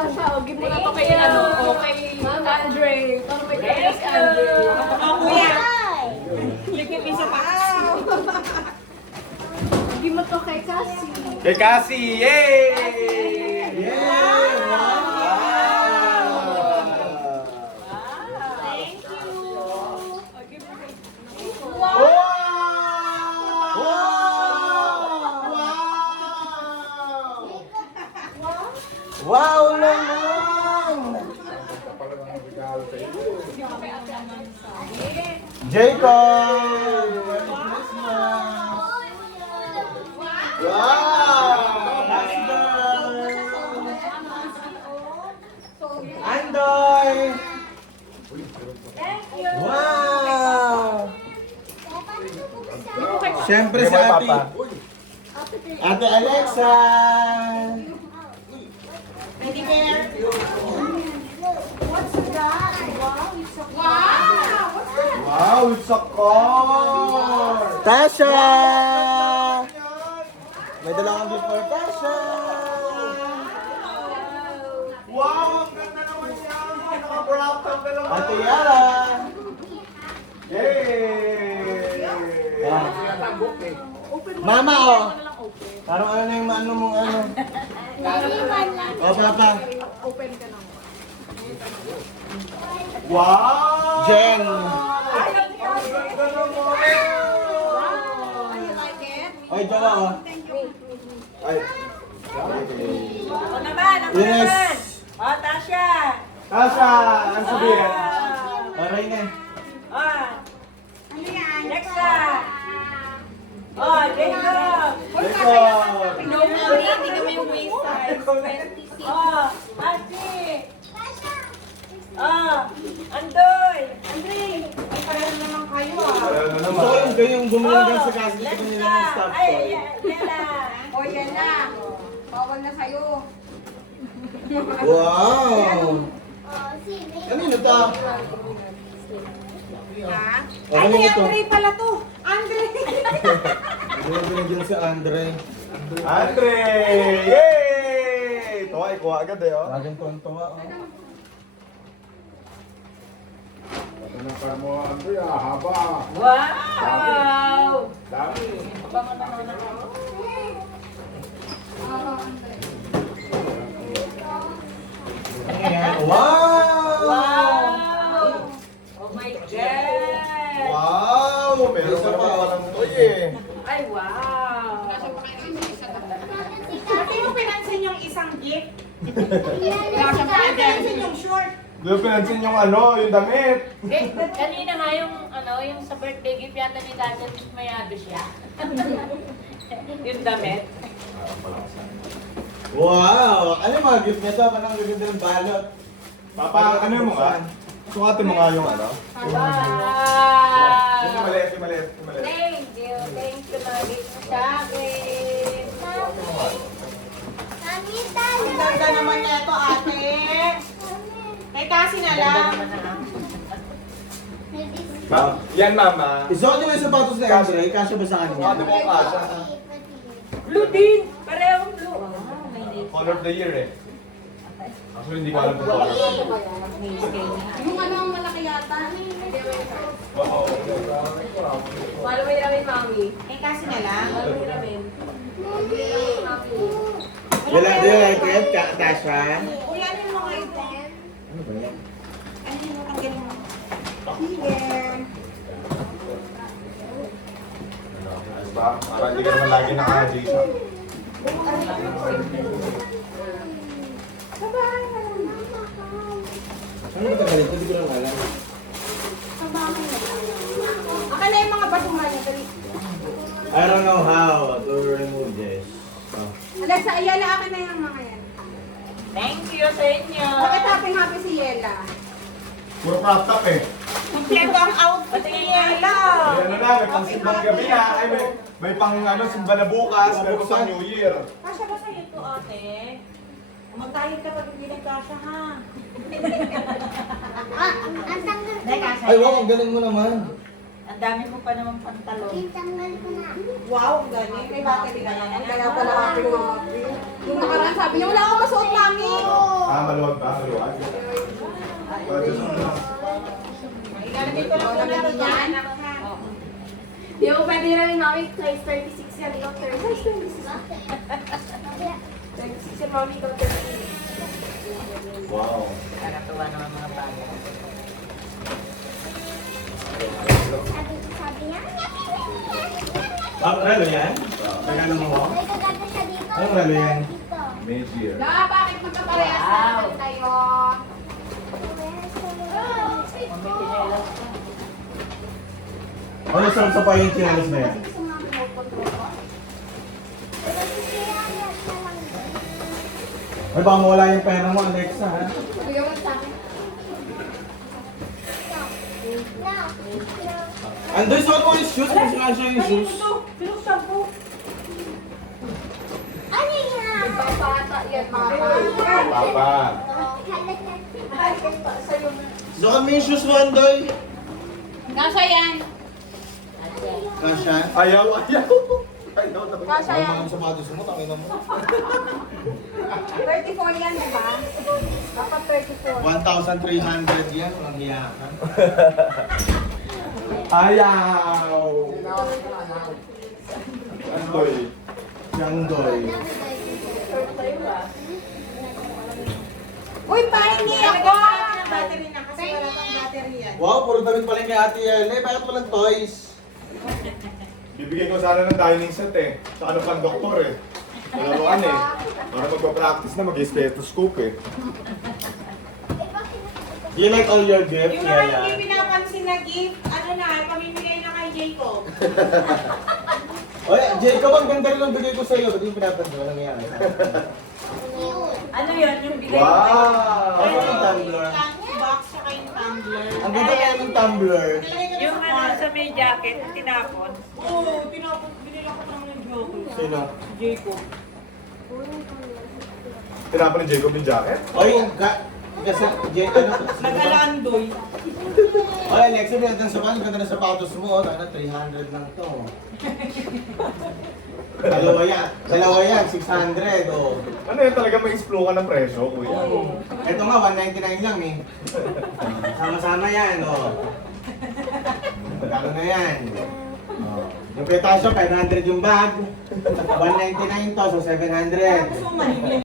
Sasha, huwag mo na to kay ano, o kay Andre. Para may kaya si Andre. Kuya. Huwag mo to kay Cassie. Kay Cassie! Yay! Thank you. Wow naman! Jacob! Merry Christmas! Wow! Happy birthday! Andoy! Thank you. Wow! Siyempre si Ate Alexa! Teddy bear. What's that? Wow, it's a wow. What's that? Wow, it's a car! Tasha! May dalawang gift for Tasha! Wow, ang ganda naman yan! Naka-wrap ang dalawa! Ate Yara! Yay! Mama, oh! Parang ano na yung ano mong ano? Oh, Papa. Open ka lang. Wow! Jen! Ang ganda naman! You like it? Oy, dala, oh. Ay, Ako naman, ako Yes. naman. Oh, Tasha. Tasha! Ang sabihin? Aray na. Oh. Ano yan? Nexa. Oh, Jacob. Jacob! Hindi kami yung waist size. Oh, Ate. Oh, Andoy. Andre. Ay, pareho naman kayo ah. Ano Gusto naman? ko yung ganyang bumili lang sa kasi Lexa. ko nila ng stop Ay, toy. Yela. Oh, Yela. Bawal na sa'yo. Wow! Kanino to? Ha? Oh, kanino to? pala to. Andre. Hindi mo binigyan si Andre. Andre! Yay! Ito ay kuha agad eh, oh. Laging tuwan-tuwa, oh. Ano pa mo, Andre, haba. Wow. Dami. Ayan. Wow! Wow. Oh my God. Wow! Meron Isa pa pa. palang toy eh. Ay, wow. Pati mo pinansin yung isang gift. Pati pinansin yung short. Doon pinansin yung ano, yung damit. Kanina nga yung ano, yung sa birthday gift yata ni Dada, mayabi siya. Yung damit. Wow! Ano yung mga gift niya to? Parang gaganda ng balot. Papa, ano mo nga? Sukatin mo nga yung ano. Yung Wow. maliit, yung maliit, yung maliit. Thank you. Thank you, Lord. Sa akin. Ang ganda naman nito, ate. Kay kasi na lang. Yan, mama. Isuot niyo yung sapatos ni Andre. Kasya ba sa Sukatin kanya? mo kasha. Blue din. Parehong blue. Color of the year eh. Actually, hindi ko alam kung color. Yung ano ang malaki yata. Oo. Paano may ramen, mami? Kay kasi na lang. Paano may ramen? Do you like it, Tasha? Uy, ano yung mga ito? Ano ba yan? Ano yung tanggalin mo? Here. Diba? Para hindi ka naman lagi naka-Jason. Ano ba tagalin? Hindi ko lang alam. Akin na yung mga basura niya. Dali. I don't know how to remove this. Oh. Alexa, Ayala, akin na yung mga yan. Thank you sa inyo. Bakit happy si Yela? Puro crop top eh. Kompleto ang outfit ni Yela. May ano na, may pang simbang gabi na. Ay, may pang ano, simba na bukas. Meron sa New Year. Kasya ba sa'yo to, ate? Mag-diet ka pag hindi nagkasya, ha? Ay, wow, ang galing mo naman. Ang dami mo pa naman pantalon. Wow, ang galing. May battery ka na. Kaya pala happy mo. Yung nakaraan sabi niya, wala akong masuot, mami. Tama maluwag ba? Maluwag. Dito lang po natin yan. Di mo pwede rin namin size 36 yan. Ikaw 30. Size 26. 26 yan, mami. Ikaw 30. Wow. Nakatuwa naman mga bata. Relo yan? Magkano mo? Anong relo yan? Mid-year. Bakit magkaparehas naman tayo? Ano sarap sa payung chinalis na yan? Ay, baka mawala yung pera mo, Alexa, ha? Bigyan mo sa akin. Andoy, suot mo yung shoes. Kasi nga siya yung shoes. Pagpapata yan, mama. Papa. Suot mo yung shoes mo, Andoy. Nasa yan. Kasha. Ayaw. Ayaw na. Kasha yan. Ang mga sapatos mo, tangin mo. 34 yan, di ba? Dapat 34. 1,300 yan. Walang hiya ka. Ayaw. Andoy. Si Andoy. Uy, parang hindi ako! Battery na kasi wala pang battery yan. Wow, puro damit pala kay Ate Yele. Bakit walang toys? Bibigyan ko sana ng dining set eh. Sa ano pang doktor eh. Dalawan eh. Para magpa-practice na mag-stethoscope eh. Do you like all your gifts? Yung mga hindi pinapansin na gift, ano na, pamimigay na kay Jacob. Oy, Jacob, ang ganda rin ang bigay ko sa'yo. Ba't yung pinapansin? Walang hiya ka. Ano yun? Yung bigay ko Wow! Ano yung tumbler? Box saka yung tumbler. Ang ganda kaya ng tumbler. Yung ano sa may jacket, tinapon. Oo, binila ko pa naman yung Jacob. Sino? Jacob. Tinapan ni Jacob yung jacket? Oy, kasi, ano? Nag-alandoy. Oy, Alexa, ganda ng sapatos. Ganda ng sapatos mo. Oh, 300 lang to. Dalawa yan, 600. Oh. Ano yun talaga may explore ka ng presyo, kuya? Ito nga, 199 lang eh. Sama-sama yan, oh. Magkano na yan? Oh. Yung petasyo, 500 yung bag. 199 to, so 700. Gusto mo manigil